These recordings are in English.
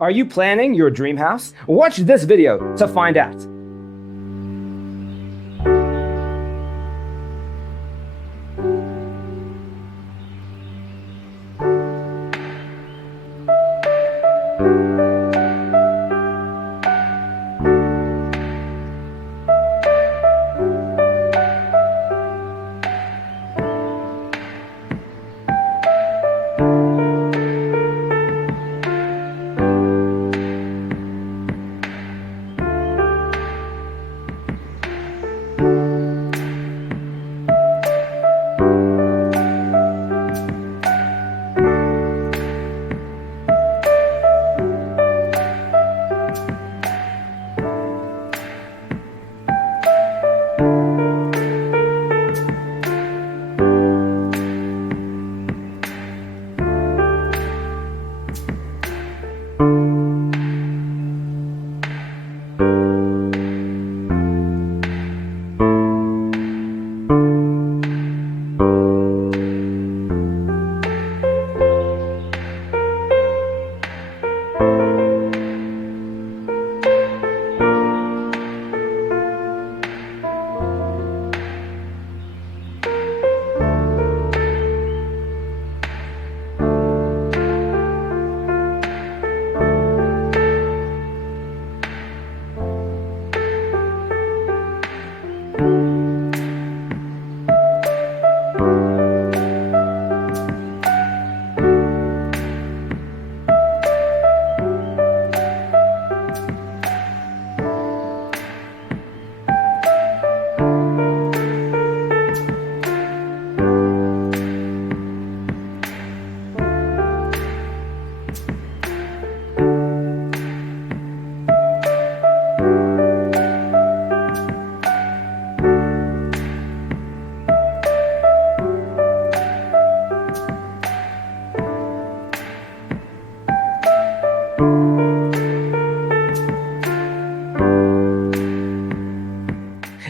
Are you planning your dream house? Watch this video to find out.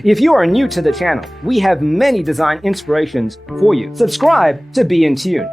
If you are new to the channel, we have many design inspirations for you. Subscribe to be in tune.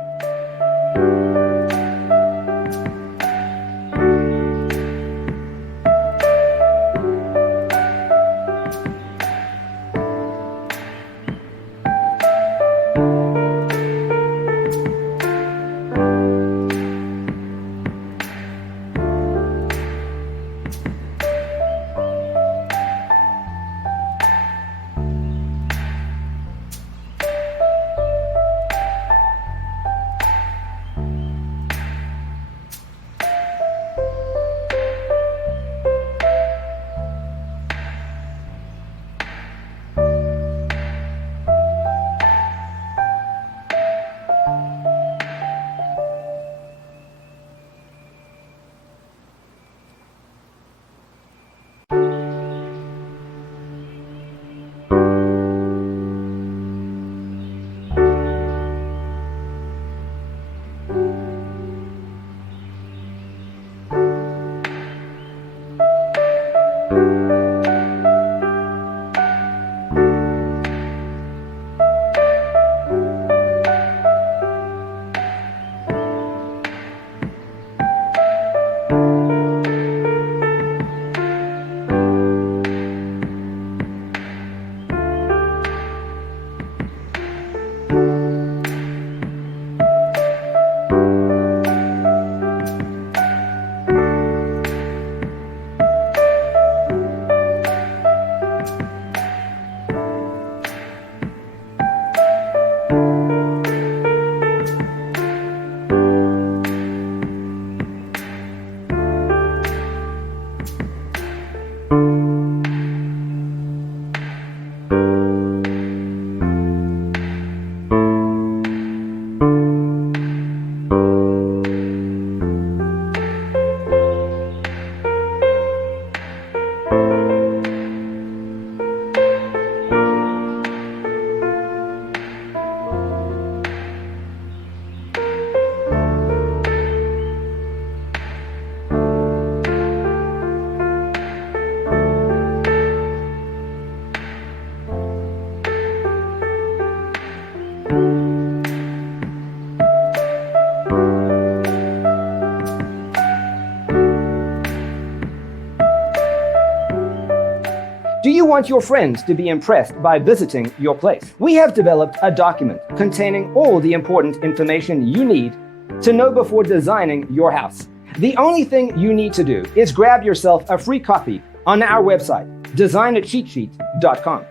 Do you want your friends to be impressed by visiting your place? We have developed a document containing all the important information you need to know before designing your house. The only thing you need to do is grab yourself a free copy on our website, designercheatsheet.com.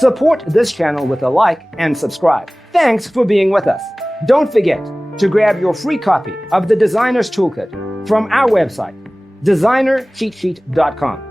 Support this channel with a like and subscribe. Thanks for being with us. Don't forget to grab your free copy of the Designer's Toolkit from our website, designercheatsheet.com.